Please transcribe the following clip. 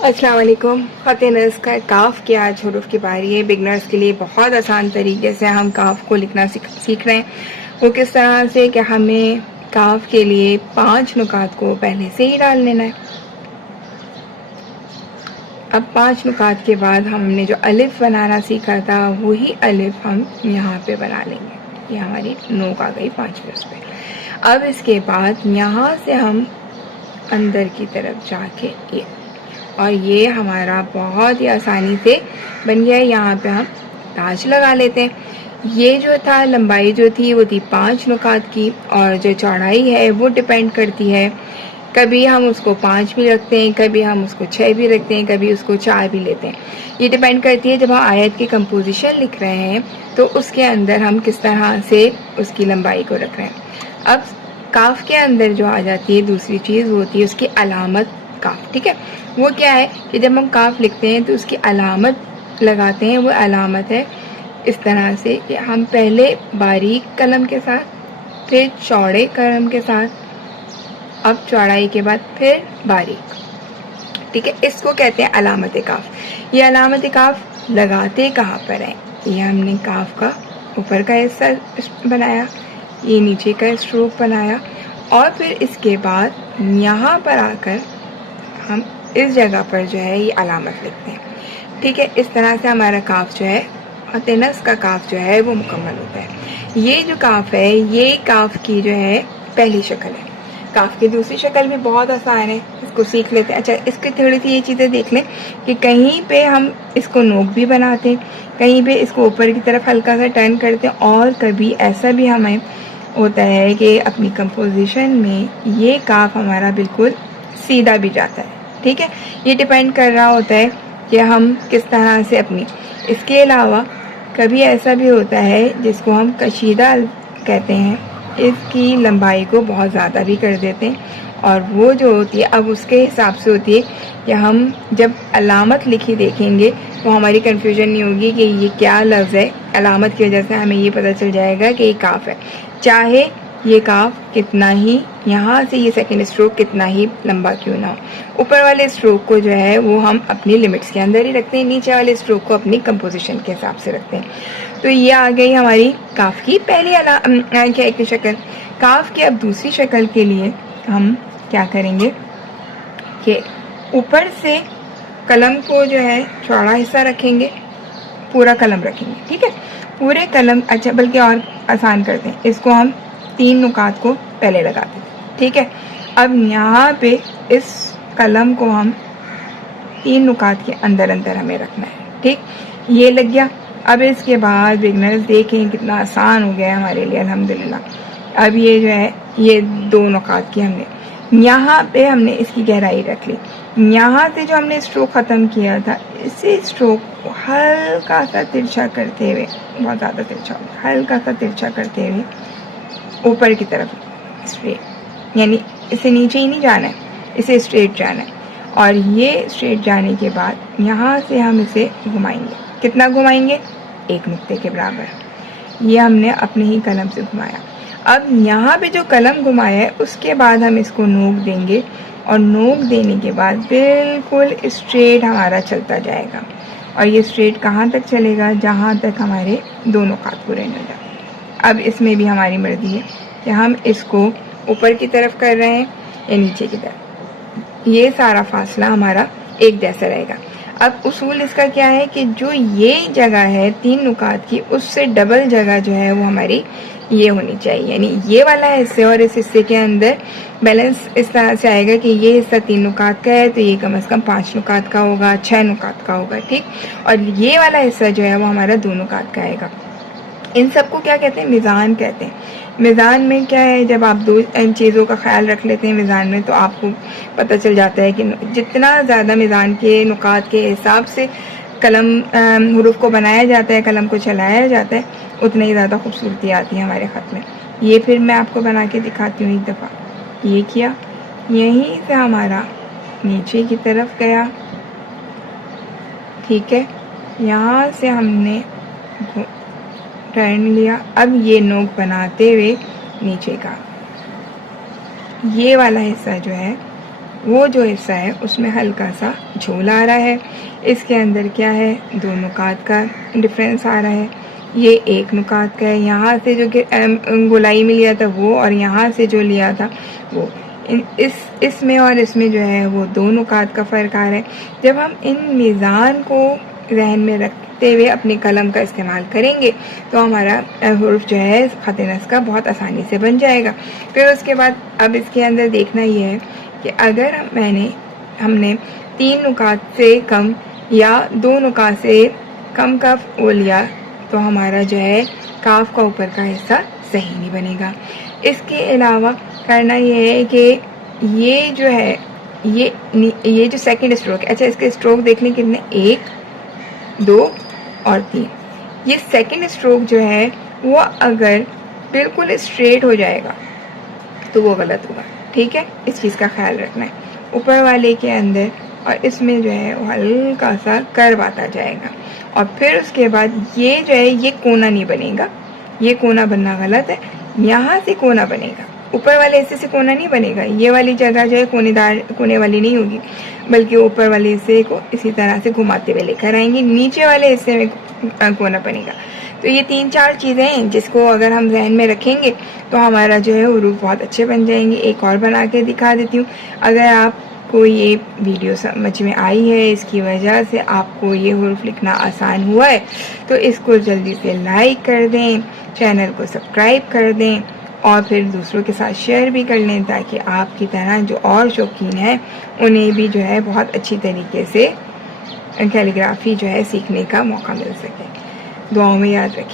अस्सलाम वालेकुम। ख़ातिन का काफ की आज हरूफ की बारी है। बिगनर्स के लिए बहुत आसान तरीके से हम काफ को लिखना सीख रहे हैं। वो किस तरह से कि हमें काफ के लिए 5 नुकात को पहले से ही डाल लेना है। अब 5 नुकात के बाद हमने जो अलिफ बनाना सीखा था वही अलिफ हम यहाँ पे बना लेंगे। ये हमारी नोक आ गई 5 पे उस पर। अब इसके बाद यहाँ से हम अंदर की तरफ जाके ये, और ये हमारा बहुत ही आसानी से बन गया है। यहाँ पे हम ताज लगा लेते हैं। ये जो था लंबाई जो थी वो थी 5 नुकात की, और जो चौड़ाई है वो डिपेंड करती है, कभी हम उसको 5 भी रखते हैं, कभी हम उसको 6 भी रखते हैं, कभी उसको 4 भी लेते हैं। ये डिपेंड करती है जब हम आयत की कंपोजिशन लिख रहे हैं तो उसके अंदर हम किस तरह से उसकी लंबाई को रख रहे हैं। अब काफ के अंदर जो आ जाती है दूसरी चीज़ वो होती है उसकी अलामत काफ। ठीक है, वो क्या है कि जब हम काफ लिखते हैं तो उसकी अलामत लगाते हैं। वो अलामत है इस तरह से कि हम पहले बारीक कलम के साथ, फिर चौड़े कलम के साथ, अब चौड़ाई के बाद फिर बारीक। ठीक है, इसको कहते हैं अलामत काफ। ये अलामत काफ लगाते कहाँ पर है? ये हमने काफ का ऊपर का हिस्सा बनाया, ये नीचे का स्ट्रोक बनाया, और फिर इसके बाद यहाँ पर आकर हम इस जगह पर जो है ये अलामत लिखते हैं। ठीक है, इस तरह से हमारा काफ जो है, ख़ातिनस का काफ जो है वो मुकम्मल होता है। ये जो काफ है ये काफ की जो है पहली शक्ल है। काफ की दूसरी शक्ल भी बहुत आसान है, इसको सीख लेते हैं। अच्छा, इसकी थोड़ी सी ये चीज़ें देख लें कि कहीं पे हम इसको नोक भी बनाते हैं, कहीं पे इसको ऊपर की तरफ हल्का सा टर्न करते हैं, और कभी ऐसा भी हमें होता है कि अपनी कंपोजिशन में ये काफ हमारा बिल्कुल सीधा भी जाता है। ठीक है, ये डिपेंड कर रहा होता है कि हम किस तरह से अपनी। इसके अलावा कभी ऐसा भी होता है जिसको हम कशीदा कहते हैं, इसकी लंबाई को बहुत ज़्यादा भी कर देते हैं, और वो जो होती है अब उसके हिसाब से होती है कि हम जब अलामत लिखी देखेंगे तो हमारी कन्फ्यूजन नहीं होगी कि ये क्या लफ्ज़ है। अलामत की वजह से हमें ये पता चल जाएगा कि ये काफ है, चाहे ये काफ कितना ही यहाँ से ये सेकंड स्ट्रोक कितना ही लंबा क्यों ना हो। ऊपर वाले स्ट्रोक को जो है वो हम अपनी लिमिट्स के अंदर ही रखते हैं, नीचे वाले स्ट्रोक को अपनी कंपोजिशन के हिसाब से रखते हैं। तो ये आ गई हमारी काफ की पहली क्या एक शक्ल। काफ की अब दूसरी शक्ल के लिए हम क्या करेंगे कि ऊपर से कलम को जो है चौड़ा हिस्सा रखेंगे, पूरा कलम रखेंगे। ठीक है, पूरे कलम, अच्छा बल्कि और आसान करते हैं, इसको हम 3 नुकात को पहले लगाते हैं। ठीक है, अब यहाँ पे इस कलम को हम 3 नुकात के अंदर अंदर हमें रखना है। ठीक, ये लग गया। अब इसके बाद बिगनर्स देखें कितना आसान हो गया है हमारे लिए, अल्हम्दुलिल्लाह। अब ये जो है ये 2 नुकात की हमने यहाँ पे हमने इसकी गहराई रख ली। यहाँ से जो हमने स्ट्रोक ख़त्म किया था, इसी स्ट्रोक को हल्का सा तिरछा करते हुए, बहुत ज़्यादा तिरछा, हल्का सा तिरछा करते हुए ऊपर की तरफ स्ट्रेट, यानी इसे नीचे ही नहीं जाना है, इसे स्ट्रेट जाना है। और ये स्ट्रेट जाने के बाद यहाँ से हम इसे घुमाएंगे। कितना घुमाएंगे? 1 नुक्ते के बराबर। ये हमने अपने ही कलम से घुमाया। अब यहाँ पे जो कलम घुमाया है उसके बाद हम इसको नोक देंगे, और नोक देने के बाद बिल्कुल स्ट्रेट हमारा चलता जाएगा। और ये स्ट्रेट कहाँ तक चलेगा? जहाँ तक हमारे 2 नुकात पूरे न जाए। अब इसमें भी हमारी मर्जी है कि हम इसको ऊपर की तरफ कर रहे हैं या नीचे की तरफ। ये सारा फासला हमारा एक जैसा रहेगा। अब उसूल इसका क्या है कि जो ये जगह है 3 नुकात की, उससे डबल जगह जो है वो हमारी ये होनी चाहिए, यानी ये वाला हिस्से और इस हिस्से के अंदर बैलेंस इस तरह से आएगा कि ये हिस्सा 3 नुकात का है तो ये कम से कम 5 नुकात का होगा, 6 नुकात का होगा। ठीक, और ये वाला हिस्सा जो है वो हमारा 2 नुकात का आएगा। इन सबको क्या कहते हैं? मिज़ान कहते हैं। मिज़ान में क्या है, जब आप 2 चीज़ों का ख्याल रख लेते हैं मिज़ान में, तो आपको पता चल जाता है कि जितना ज़्यादा मिज़ान के नुकात के हिसाब से कलम हुरूफ को बनाया जाता है, कलम को चलाया जाता है, उतनी ही ज़्यादा खूबसूरती आती है हमारे ख़त में। ये फिर मैं आपको बना के दिखाती हूँ एक दफ़ा। ये किया, यहीं से हमारा नीचे की तरफ गया। ठीक है, यहाँ से हमने टर्न लिया। अब ये नोक बनाते हुए नीचे का ये वाला हिस्सा जो है वो जो हिस्सा है उसमें हल्का सा झोल आ रहा है। इसके अंदर क्या है, 2 नुकात का डिफरेंस आ रहा है। ये 1 नुकात का है, यहाँ से जो गोलाई में लिया था वो और यहाँ से जो लिया था वो, इसमें और इसमें जो है वो 2 नुकात का फ़र्क आ रहा है। जब हम इन मीज़ान को जहन में रखते हुए अपनी कलम का इस्तेमाल करेंगे तो हमारा हुर्फ जो है ख़त नस्ख़ का बहुत आसानी से बन जाएगा। फिर उसके बाद अब इसके अंदर देखना ये है कि अगर हमने 3 नुकात से कम या 2 नुकात से कम का वो लिया तो हमारा जो है काफ का ऊपर का हिस्सा सही नहीं बनेगा। इसके अलावा करना ये है कि ये जो है ये जो सेकंड स्ट्रोक है, अच्छा इसके स्ट्रोक देख लें कितने, 1 2 और 3। ये सेकंड स्ट्रोक जो है वो अगर बिल्कुल स्ट्रेट हो जाएगा तो वो गलत होगा, ठीक है, इस चीज़ का ख्याल रखना है। ऊपर वाले के अंदर और इसमें जो है वो हल्का सा कर्व आता जाएगा और फिर उसके बाद ये जो है ये कोना नहीं बनेगा, ये कोना बनना गलत है, यहाँ से कोना बनेगा, ऊपर वाले हिस्से से कोना नहीं बनेगा। ये वाली जगह जो है कोने वाली नहीं होगी, बल्कि ऊपर वाले हिस्से को इसी तरह से घुमाते हुए लेकर आएंगे, नीचे वाले हिस्से में कोना बनेगा। तो ये 3-4 चीज़ें हैं जिसको अगर हम जहन में रखेंगे तो हमारा जो है हुरूफ बहुत अच्छे बन जाएंगे। एक और बना के दिखा देती हूँ। अगर आपको ये वीडियो समझ में आई है, इसकी वजह से आपको ये हुरूफ लिखना आसान हुआ है, तो इसको जल्दी से लाइक कर दें, चैनल को सब्सक्राइब कर दें और फिर दूसरों के साथ शेयर भी कर लें, ताकि आपकी तरह जो और शौकीन हैं उन्हें भी जो है बहुत अच्छी तरीके से कैलीग्राफी जो है सीखने का मौका मिल सके। दुआओं में याद रखिए।